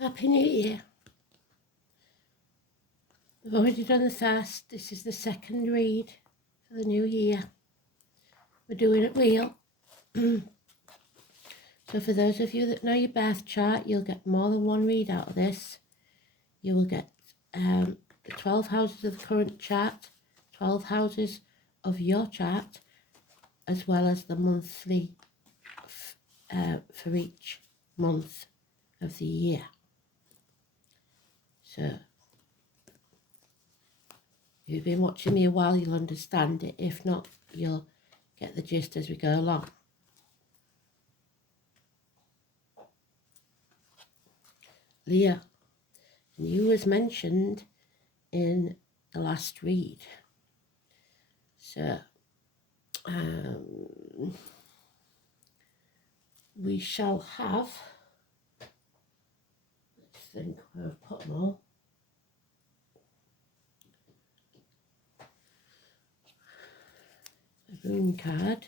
Happy New Year. We've already done the first. This is the second read for the new year. We're doing it real. So for those of you that know your birth chart, you'll get more than one read out of this. You will get the 12 houses of the current chart, 12 houses of your chart, as well as the monthly for each month of the year. So if you've been watching me a while, you'll understand it. If not, you'll get the gist as we go along. Leo, you was mentioned in the last read. So we shall have, let's think where I've put them all. A rune card.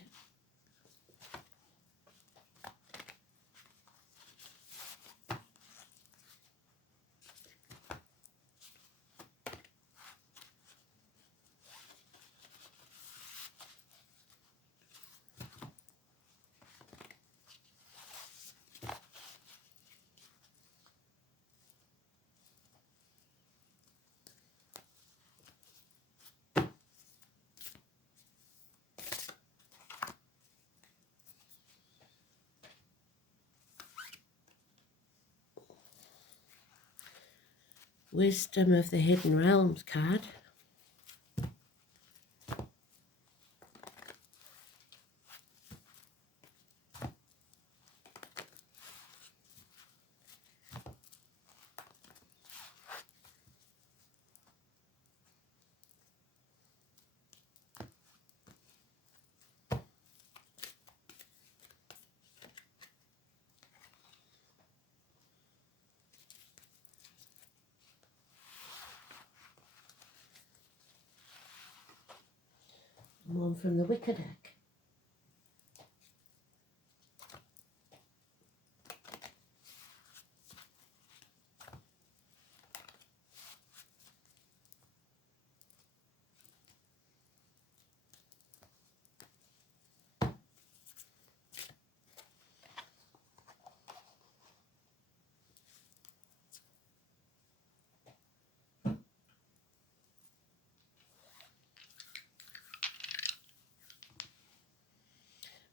Wisdom of the Hidden Realms card. One from the Wicker deck.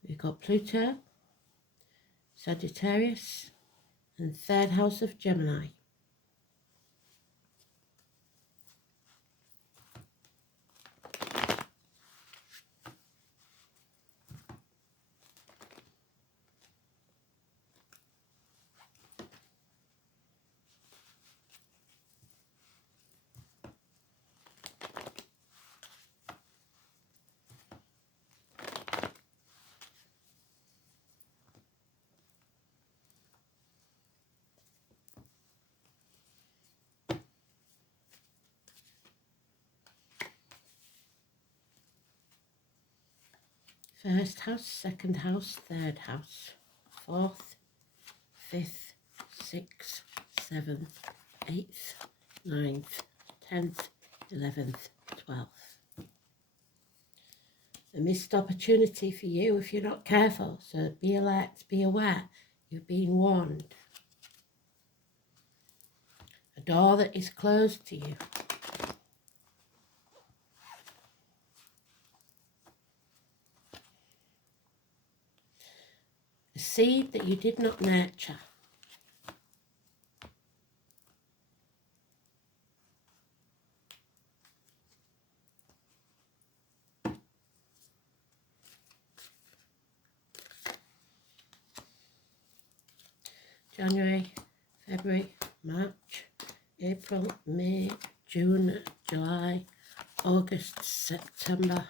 We've got Pluto, Sagittarius, and third house of Gemini. First house, second house, third house, fourth, fifth, sixth, seventh, eighth, ninth, 10th, 11th, 12th. A missed opportunity for you if you're not careful, so be alert, be aware, you've been warned. A door that is closed to you. A seed that you did not nurture. January, February, March, April, May, June, July, August, September,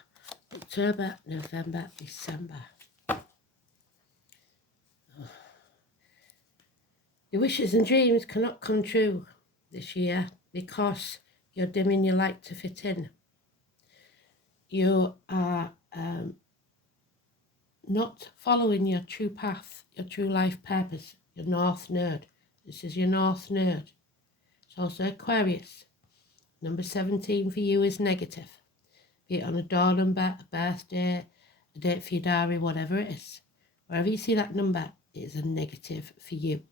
October, November, December. Your wishes and dreams cannot come true this year because you're dimming your light to fit in. You are not following your true path, your true life purpose, your North Node, This is your North Node. It's also Aquarius. Number 17 for you is negative. Be it on a door number, a birthday, a date for your diary, whatever it is. Wherever you see that number, it is a negative for you.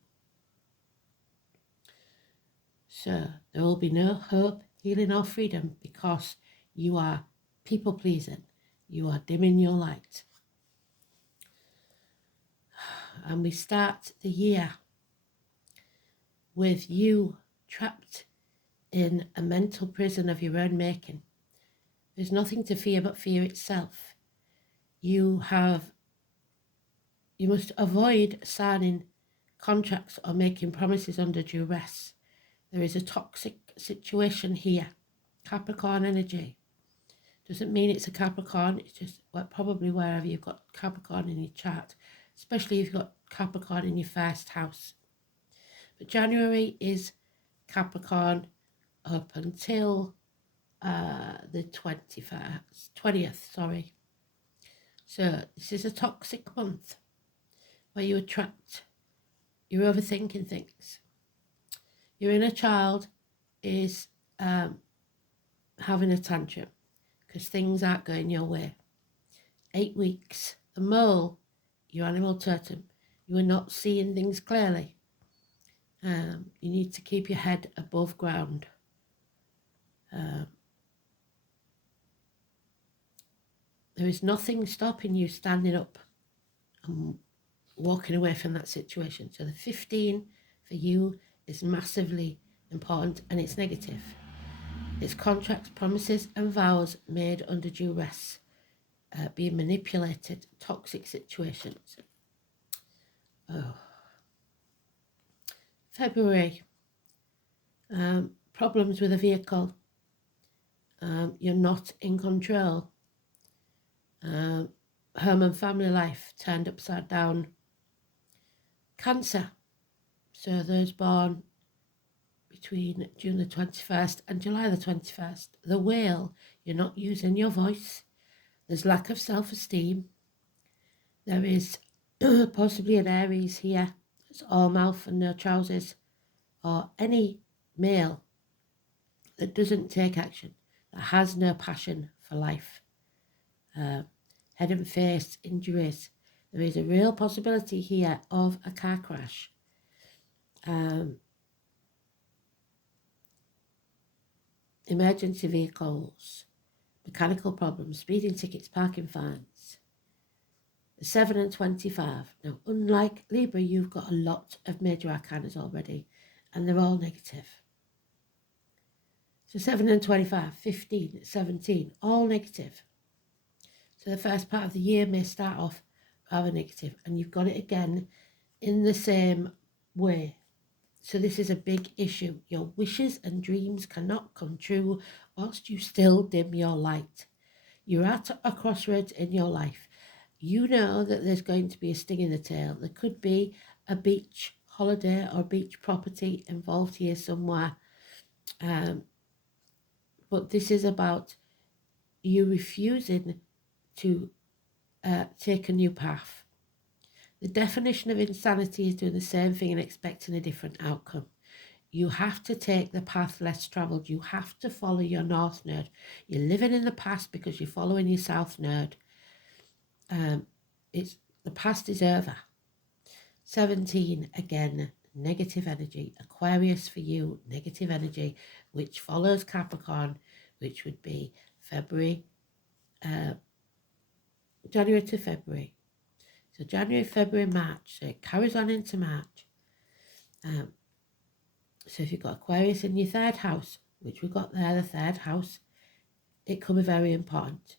So there will be no hope, healing or freedom because you are people pleasing. You are dimming your light. And we start the year with you trapped in a mental prison of your own making. There's nothing to fear but fear itself. You must avoid signing contracts or making promises under duress. There is a toxic situation here. Capricorn energy. Doesn't mean it's a Capricorn, it's just probably wherever you've got Capricorn in your chart, especially if you've got Capricorn in your first house. But January is Capricorn up until the 20th, sorry. So this is a toxic month where you're trapped. You're overthinking things. Your inner child is having a tantrum because things aren't going your way. 8 weeks. The mole, your animal totem, you are not seeing things clearly. You need to keep your head above ground. There is nothing stopping you standing up and walking away from that situation. So the 15 for you is massively important and it's negative. It's contracts, promises and vows made under duress, being manipulated, toxic situations. February, problems with a vehicle. You're not in control. Home and family life turned upside down. Cancer, so those born between June the 21st and July the 21st. The whale, you're not using your voice. There's lack of self-esteem. There is possibly an Aries here. It's all mouth and no trousers. Or any male that doesn't take action, that has no passion for life. Head and face injuries. There is a real possibility here of a car crash. Emergency vehicles, mechanical problems, speeding tickets, parking fines. The 7 and 25. Now, unlike Libra, you've got a lot of major arcanas already, and they're all negative. So 7 and 25, 15, 17, all negative. So the first part of the year may start off rather negative, and you've got it again in the same way. So this is a big issue. Your wishes and dreams cannot come true whilst you still dim your light. You're at a crossroads in your life. You know that there's going to be a sting in the tail. There could be a beach holiday or beach property involved here somewhere. But this is about you refusing to take a new path. The definition of insanity is doing the same thing and expecting a different outcome. You have to take the path less travelled. You have to follow your North Node. You're living in the past because you're following your South Node. The past is over. 17, again, negative energy. Aquarius for you, negative energy, which follows Capricorn, which would be January to February. So January, February, March. So it carries on into March. So if you've got Aquarius in your third house, which we've got there, the third house, it could be very important.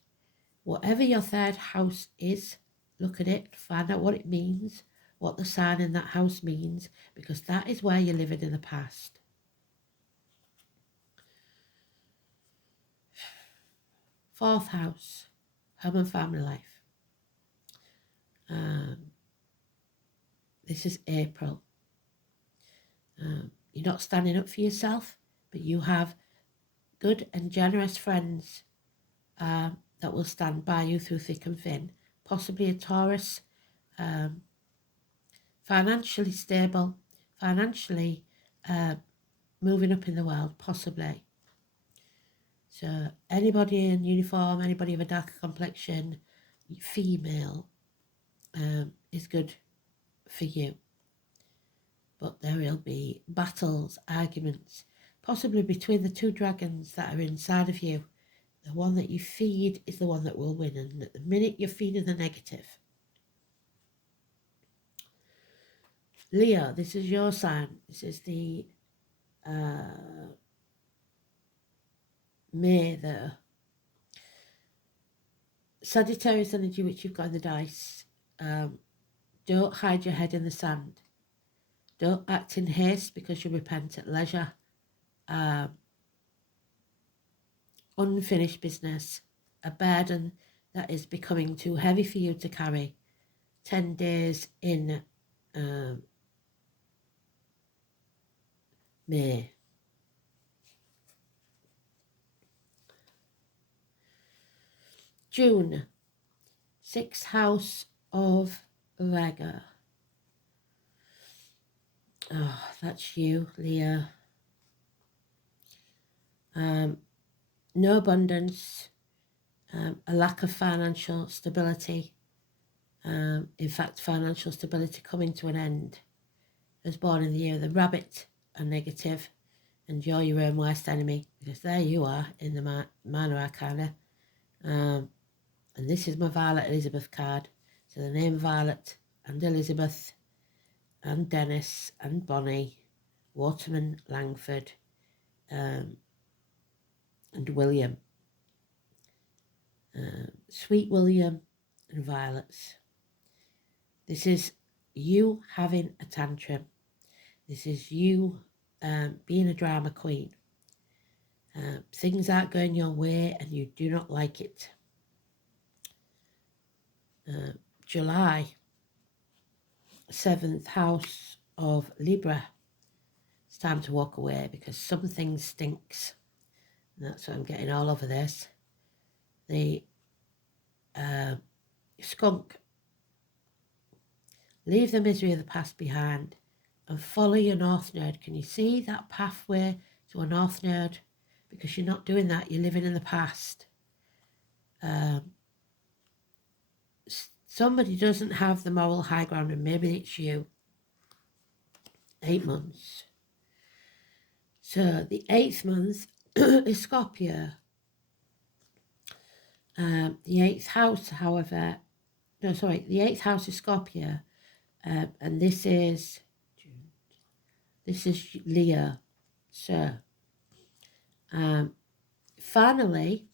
Whatever your third house is, look at it, find out what it means, what the sign in that house means, because that is where you're living in the past. Fourth house, home and family life. This is April. You're not standing up for yourself, but you have good and generous friends that will stand by you through thick and thin. Possibly a Taurus, financially stable, financially moving up in the world, possibly. So anybody in uniform, anybody of a darker complexion, female, is good for you. But there will be battles, arguments, possibly between the two dragons that are inside of you. The one that you feed is the one that will win, and at the minute you're feeding the negative. Leo, this is your sign. This is the May, the Sagittarius energy, which you've got in the dice. Don't hide your head in the sand. Don't act in haste because you'll repent at leisure. Unfinished business, a burden that is becoming too heavy for you to carry. 10 days in May. June, 6th house of Virgo. Oh, that's you, Leo. No abundance, a lack of financial stability. In fact, financial stability coming to an end. As born in the year of the rabbit, are negative, and you're your own worst enemy, because there you are in the minor arcana. And this is my Violet Elizabeth card. So the name Violet and Elizabeth and Dennis and Bonnie, Waterman, Langford, and William. Sweet William and Violets. This is you having a tantrum. This is you being a drama queen. Things aren't going your way and you do not like it. July, 7th house of Libra. It's time to walk away because something stinks. And that's what I'm getting all over this. The skunk. Leave the misery of the past behind and follow your north node. Can you see that pathway to a north node? Because you're not doing that. You're living in the past. Somebody doesn't have the moral high ground, and maybe it's you. 8 months. So the 8th month is Scorpio. The 8th house, however, the 8th house is Scorpio, and this is Leo. So, finally,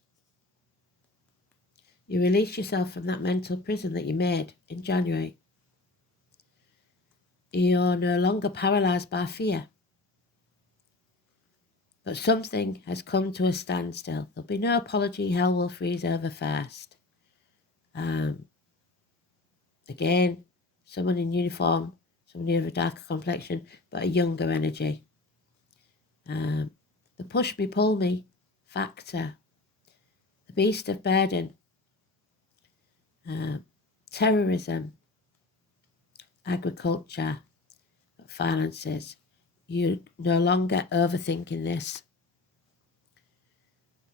you release yourself from that mental prison that you made in January. You're no longer paralyzed by fear. But something has come to a standstill. There'll be no apology. Hell will freeze over first. Again, someone in uniform, somebody of a darker complexion, but a younger energy. The push me, pull me factor. The beast of burden. Terrorism. Agriculture. Finances. You're no longer overthinking this.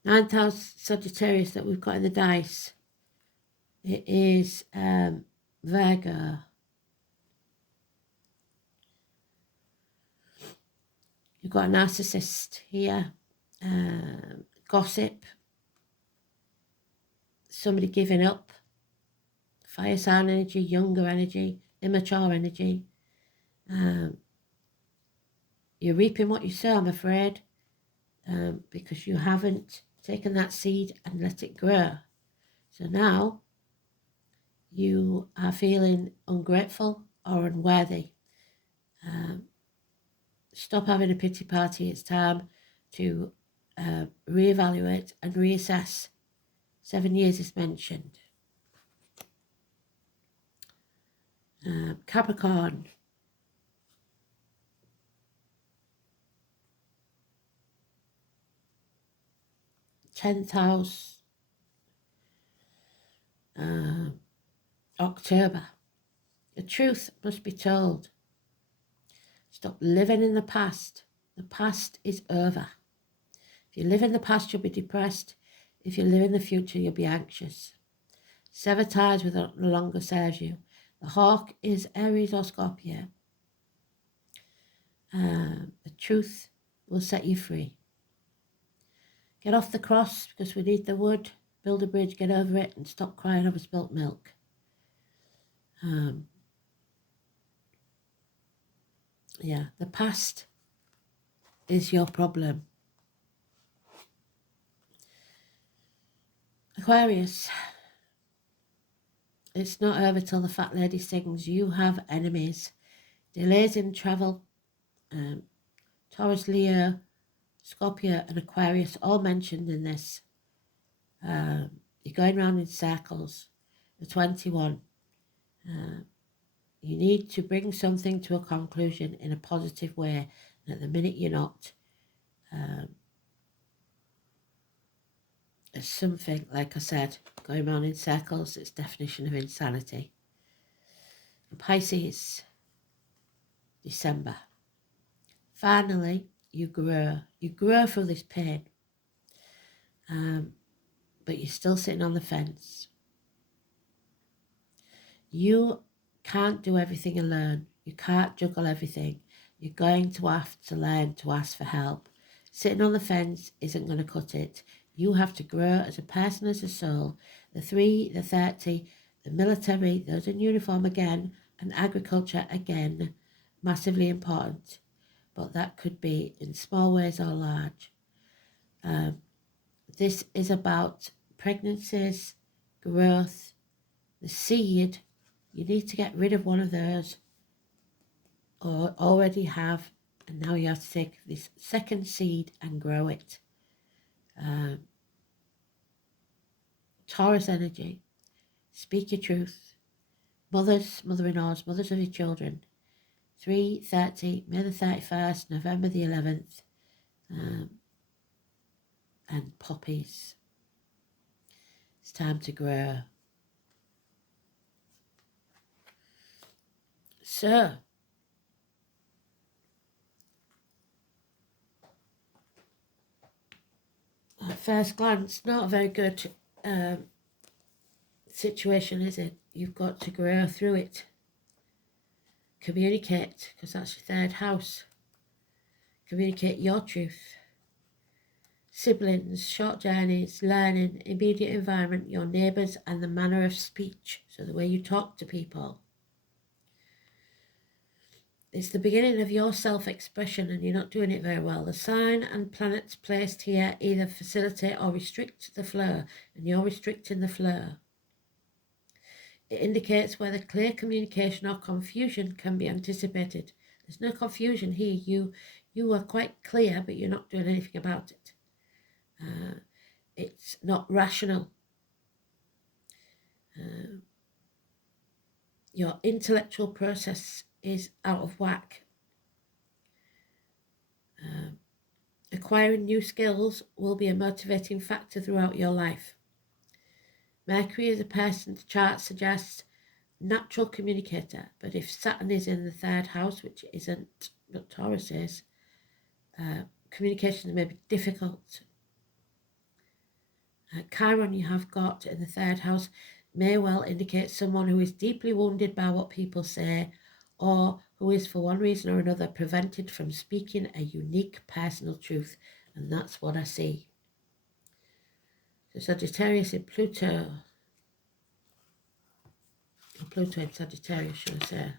9th house Sagittarius that we've got in the dice. It is Virgo. You've got a narcissist here. Gossip. Somebody giving up. Fire sign energy, younger energy, immature energy. You're reaping what you sow, I'm afraid, because you haven't taken that seed and let it grow. So now you are feeling ungrateful or unworthy. Stop having a pity party. It's time to reevaluate and reassess. 7 years is mentioned. Capricorn. Tenth house. October. The truth must be told. Stop living in the past. The past is over. If you live in the past, you'll be depressed. If you live in the future, you'll be anxious. Sever ties with what no longer serves you. The hawk is Aries or Scorpio. The truth will set you free. Get off the cross because we need the wood. Build a bridge, get over it, and stop crying over spilt milk. Yeah, the past is your problem. Aquarius, it's not over till the fat lady sings. You have enemies. Delays in travel. Taurus, Leo, Scorpio and Aquarius all mentioned in this. You're going around in circles. The 21. You need to bring something to a conclusion in a positive way. And at the minute you're not. It's something, like I said, going around in circles. It's definition of insanity. And Pisces, December. Finally, you grow. You grow through this pain. But you're still sitting on the fence. You can't do everything alone. You can't juggle everything. You're going to have to learn to ask for help. Sitting on the fence isn't going to cut it. You have to grow as a person, as a soul. The 3, the 30, the military, those in uniform again, and agriculture again, massively important. But that could be in small ways or large. This is about pregnancies, growth, the seed. You need to get rid of one of those or already have, and now you have to take this second seed and grow it. Taurus energy, speak your truth. Mothers, mother-in-laws, mothers of your children. 3:30, May the 31st, November the 11th, and poppies. It's time to grow. So, at first glance, not a very good situation, is it? You've got to grow through it. Communicate, because that's your 3rd house. Communicate your truth. Siblings, short journeys, learning, immediate environment, your neighbours, and the manner of speech, so the way you talk to people. It's the beginning of your self-expression and you're not doing it very well. The sign and planets placed here either facilitate or restrict the flow, and you're restricting the flow. It indicates whether clear communication or confusion can be anticipated. There's no confusion here. You are quite clear, but you're not doing anything about it. It's not rational. Your intellectual process is out of whack. Acquiring new skills will be a motivating factor throughout your life. Mercury as a person's chart suggests natural communicator, but if Saturn is in the 3rd house, which it isn't, but Taurus is, communication may be difficult. Chiron you have got in the 3rd house may well indicate someone who is deeply wounded by what people say, or who is for one reason or another prevented from speaking a unique personal truth, and that's what I see. So Sagittarius in Pluto, or Pluto in Sagittarius, should I say.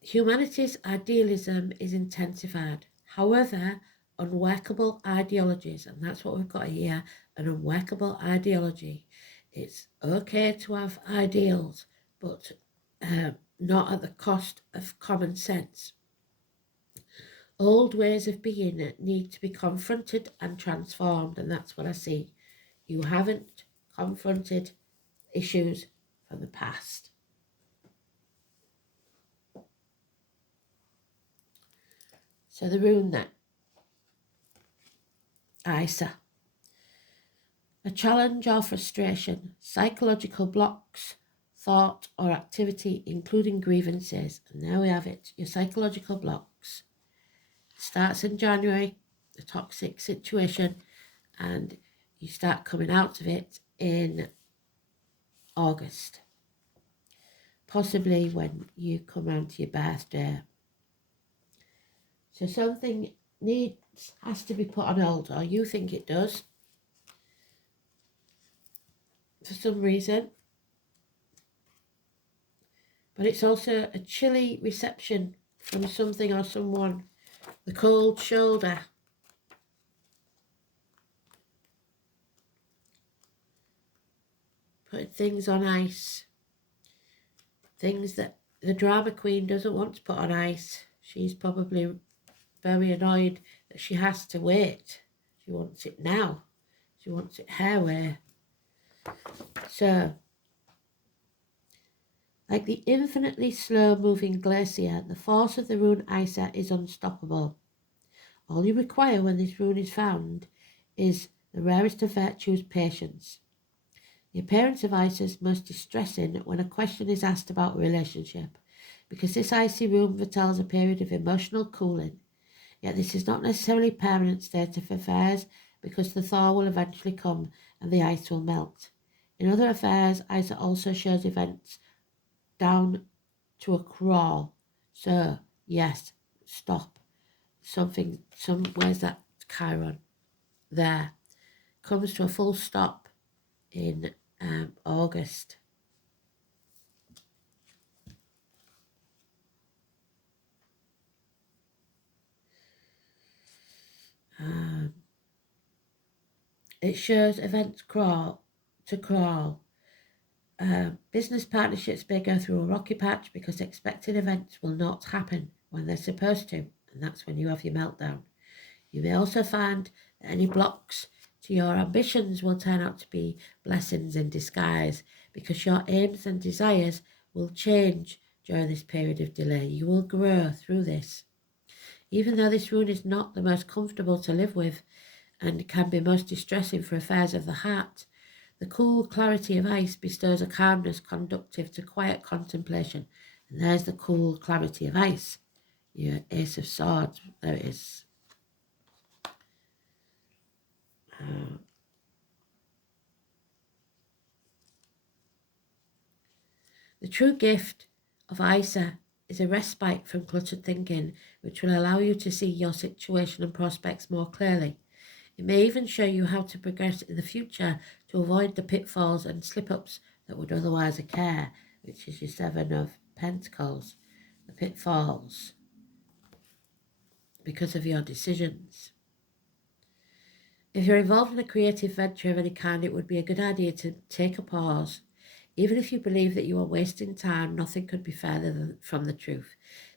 Humanity's idealism is intensified. However, unworkable ideologies, and that's what we've got here, an unworkable ideology. It's okay to have ideals, but not at the cost of common sense. Old ways of being need to be confronted and transformed, and that's what I see. You haven't confronted issues from the past. So the rune then, Isa. A challenge or frustration, psychological blocks, thought or activity, including grievances. And there we have it, your psychological blocks. It starts in January, the toxic situation, and you start coming out of it in August. Possibly when you come round to your birthday. So something has to be put on hold, or you think it does, for some reason. But it's also a chilly reception from something or someone. The cold shoulder. Putting things on ice. Things that the drama queen doesn't want to put on ice. She's probably very annoyed that she has to wait. She wants it now. She wants it her way. So, like the infinitely slow-moving glacier, the force of the rune Isa is unstoppable. All you require when this rune is found is the rarest of virtues, patience. The appearance of Isa is most distressing when a question is asked about a relationship, because this icy rune foretells a period of emotional cooling. Yet this is not necessarily a permanent state of affairs, because the thaw will eventually come and the ice will melt. In other affairs, Isa also shows events down to a crawl. So, yes, stop. Where's that Chiron? There. Comes to a full stop in August. It shows events crawl. Business partnerships may go through a rocky patch because expected events will not happen when they're supposed to, and that's when you have your meltdown. You may also find that any blocks to your ambitions will turn out to be blessings in disguise, because your aims and desires will change during this period of delay. You will grow through this. Even though this rune is not the most comfortable to live with and can be most distressing for affairs of the heart, the cool clarity of ice bestows a calmness conducive to quiet contemplation. And there's the cool clarity of ice. Your Ace of Swords, there it is. The true gift of Isa is a respite from cluttered thinking, which will allow you to see your situation and prospects more clearly. It may even show you how to progress in the future to avoid the pitfalls and slip-ups that would otherwise occur, which is your Seven of Pentacles, the pitfalls, because of your decisions. If you're involved in a creative venture of any kind, it would be a good idea to take a pause. Even if you believe that you are wasting time, nothing could be further from the truth.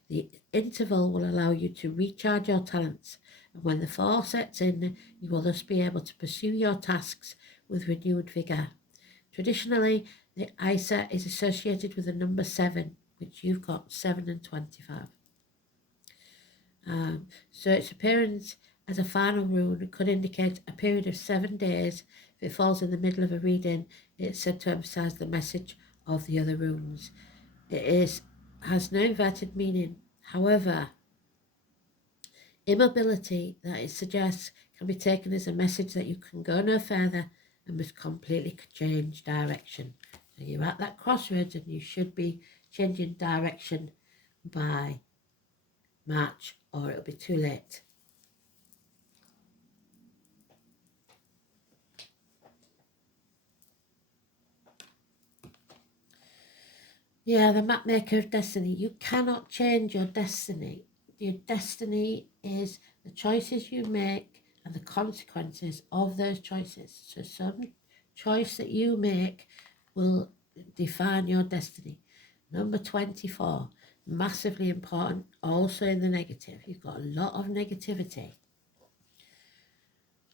The interval will allow you to recharge your talents, and when the fall sets in, you will thus be able to pursue your tasks with renewed vigour. Traditionally, the Isa is associated with the number 7, which you've got 7 and 25. So its appearance as a final rune could indicate a period of 7 days. If it falls in the middle of a reading, it's said to emphasize the message of the other runes. Has no inverted meaning. However, immobility that it suggests can be taken as a message that you can go no further and must completely change direction. So you're at that crossroads and you should be changing direction by March, or it'll be too late. Yeah, the mapmaker of destiny. You cannot change your destiny. Your destiny is the choices you make and the consequences of those choices. So some choice that you make will define your destiny. Number 24, massively important, also in the negative. You've got a lot of negativity.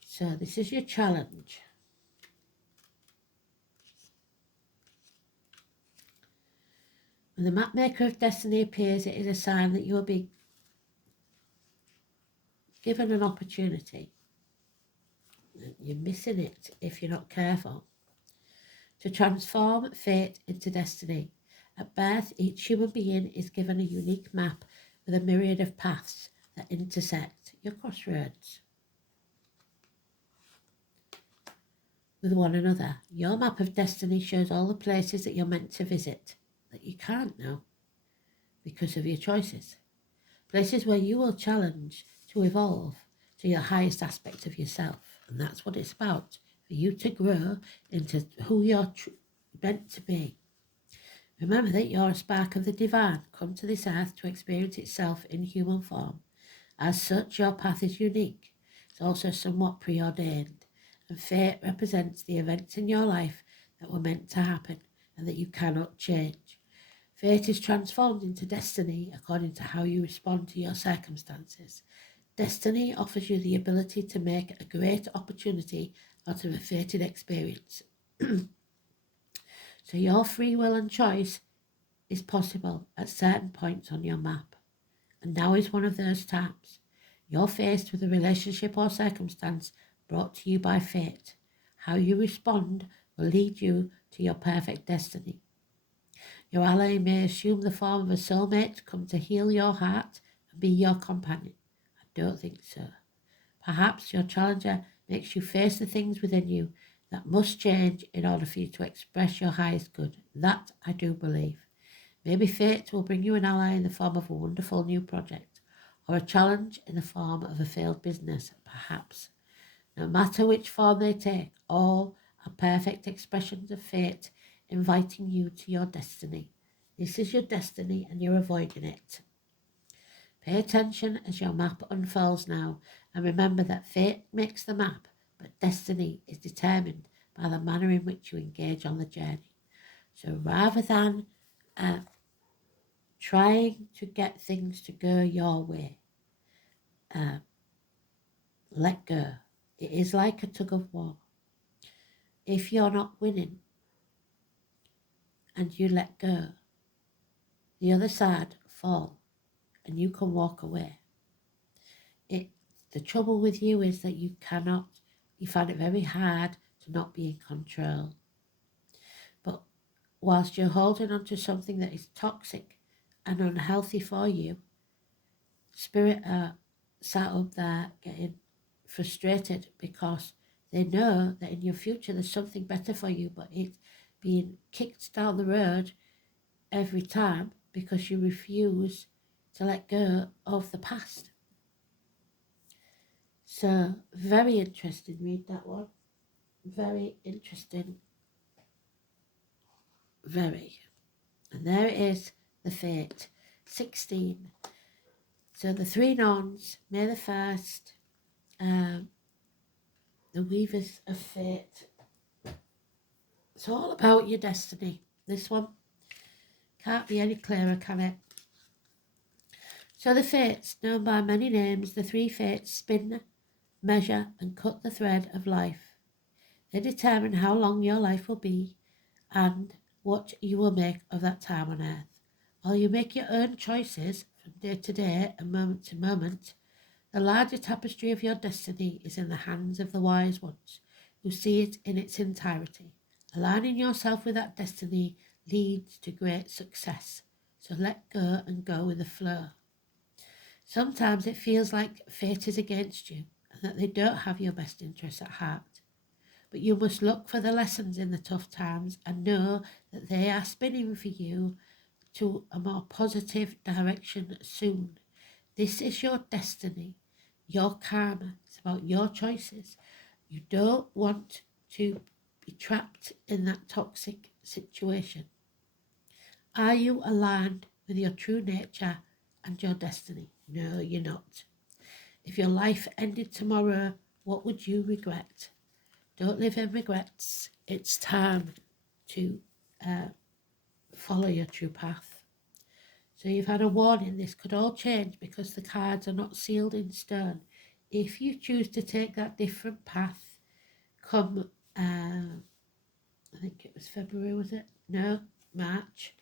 So this is your challenge. When the mapmaker of destiny appears, it is a sign that you will be given an opportunity. You're missing it if you're not careful. to transform fate into destiny. At birth, each human being is given a unique map with a myriad of paths that intersect your crossroads with one another. Your map of destiny shows all the places that you're meant to visit that you can't now because of your choices. Places where you will challenge to evolve to your highest aspect of yourself. And that's what it's about, for you to grow into who you're meant to be. Remember that you're a spark of the divine, come to this earth to experience itself in human form. As such, your path is unique. It's also somewhat preordained, and fate represents the events in your life that were meant to happen and that you cannot change. Fate is transformed into destiny according to how you respond to your circumstances. Destiny offers you the ability to make a great opportunity out of a fated experience. So your free will and choice is possible at certain points on your map. And now is one of those times. You're faced with a relationship or circumstance brought to you by fate. How you respond will lead you to your perfect destiny. Your ally may assume the form of a soulmate to come to heal your heart and be your companion. I don't think so. Perhaps your challenger makes you face the things within you that must change in order for you to express your highest good. That I do believe. Maybe fate will bring you an ally in the form of a wonderful new project, or a challenge in the form of a failed business, perhaps. No matter which form they take, all are perfect expressions of fate inviting you to your destiny. This is your destiny and you're avoiding it. Pay attention as your map unfolds now, and remember that fate makes the map, but destiny is determined by the manner in which you engage on the journey. So rather than trying to get things to go your way, let go. It is like a tug of war. If you're not winning and you let go, the other side fall and you can walk away. The trouble with you is that you find it very hard to not be in control. But whilst you're holding on to something that is toxic and unhealthy for you, spirit are sat up there getting frustrated because they know that in your future there's something better for you, but it's being kicked down the road every time because you refuse to let go of the past. So, very interesting, read that one. Very interesting. Very. And there it is, the fate. 16. So the three nuns, May the 1st, the weavers of fate. It's all about your destiny. This one can't be any clearer, can it? So the fates, known by many names, the three fates spin, measure and cut the thread of life. They determine how long your life will be and what you will make of that time on earth. While you make your own choices from day to day and moment to moment, the larger tapestry of your destiny is in the hands of the wise ones who see it in its entirety. Aligning yourself with that destiny leads to great success. So let go and go with the flow. Sometimes it feels like fate is against you and that they don't have your best interests at heart. But you must look for the lessons in the tough times and know that they are spinning for you to a more positive direction soon. This is your destiny, your karma. It's about your choices. You don't want to be trapped in that toxic situation. Are you aligned with your true nature and your destiny? No, you're not. If your life ended tomorrow, what would you regret? Don't live in regrets. It's time to follow your true path. So you've had a warning. This could all change because the cards are not sealed in stone. If you choose to take that different path, come, I think it was February, was it? No, March.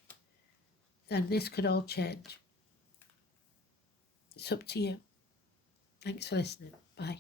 Then this could all change. It's up to you. Thanks for listening. Bye.